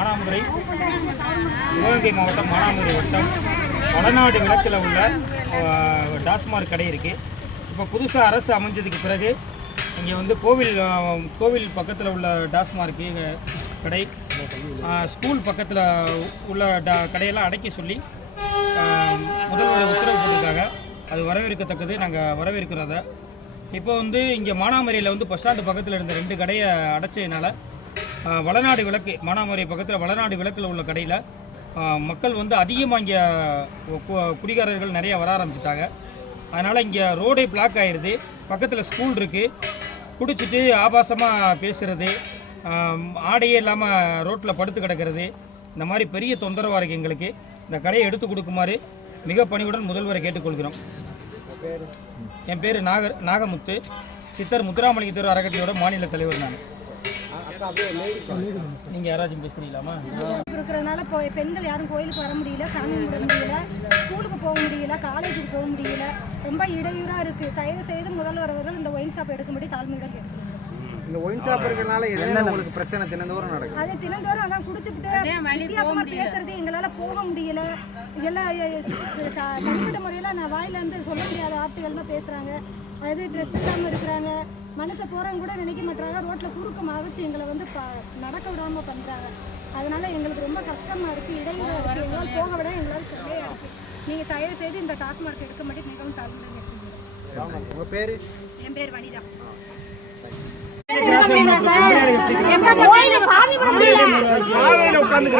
மானாமதுரை, சிவகங்கை மாவட்டம் மானாமதுரை வட்டம் வடநாடு விளக்கில் உள்ள டாஸ்மார்க் கடை இருக்குது. இப்போ புதுசாக அரசு அமைஞ்சதுக்கு பிறகு இங்கே வந்து கோவில் பக்கத்தில் உள்ள டாஸ்மார்க்கு கடை, ஸ்கூல் பக்கத்தில் உள்ள கடையெல்லாம் அடைக்க சொல்லி முதல்வர் உத்தரவு போட்டிருக்காங்க. அது வரவேற்கத்தக்கது, நாங்கள் வரவேற்கிறத. இப்போ வந்து இங்கே மானாமதுரையில் வந்து பஸ் ஸ்டாண்டு பக்கத்தில் இருந்த 2 கடையை அடைச்சதுனால வடநாடு விளக்கு, மானாமதுரை பக்கத்தில் வடநாடு விளக்கில் உள்ள கடையில் மக்கள் வந்து அதிகமாக இங்கே குடிகாரர்கள் நிறையா வர ஆரம்பிச்சிட்டாங்க. அதனால் இங்கே ரோடே பிளாக் ஆகிடுது. பக்கத்தில் ஸ்கூல் இருக்குது. குடிச்சிட்டு ஆபாசமாக பேசுகிறது, ஆடையே இல்லாமல் ரோட்டில் படுத்து கிடக்கிறது, இந்த மாதிரி பெரிய தொந்தரவாக இருக்குது எங்களுக்கு. இந்த கடையை எடுத்து கொடுக்குமாறு மிக பணிவுடன் முதல்வரை கேட்டுக்கொள்கிறோம். என் பேர் நாகமுத்து, சித்தர் முத்துராமலிங்க தேவர் அறக்கட்டளையோட மாநில தலைவர். நான் நீங்க யாராச்சும் பேசுறீங்களாமா? இருக்கிறதுனால பெண்கள் யாரும் கோயிலுக்கு வர முடியல, சாமி கும்பிட முடியல, ஸ்கூலுக்கு போக முடியல, காலேஜுக்கு போக முடியல, ரொம்ப இடையூறாக இருக்குது. தயவு செய்து முதல்வர் அவர்கள் இந்த ஒயின் ஷாப் எடுக்கும்படி தாழ்மையுடன் கேட்குறோம். இந்த ஒயின் ஷாப் இருக்கனால என்ன உங்களுக்கு பிரச்சனை தினந்தோறும் நடக்குது? அது தினந்தோறும் அதான் குடிச்சுட்டு வித்தியாசமா பேசுறது, எங்களால் போக முடியல. எல்லாம் தனிப்பட்ட முறையில் நான் வாயிலேருந்து சொல்ல முடியாத வார்த்தைகள்லாம் பேசுகிறாங்க. அது ட்ரெஸ் இல்லாமல் இருக்கிறாங்க, மனசை போகிறவங்க கூட நினைக்க மாட்டாங்க. ரோட்டில் குறுக்கம் வச்சு எங்களை வந்து நடக்க விடாமல் பண்ணுறாங்க. அதனால எங்களுக்கு ரொம்ப கஷ்டமாக இருக்குது, இடையூறு இருக்குது. எங்களால் போக விட எங்களால் தொல்லையாக இருக்குது. நீங்கள் தயவு செய்து இந்த டாஸ்மார்க் எடுக்க மாட்டேன் மிகவும் தாழ்மையுடன் கேட்குறீங்க. உங்கள் பேர்? என் பேர் வனிதா. உட்காந்து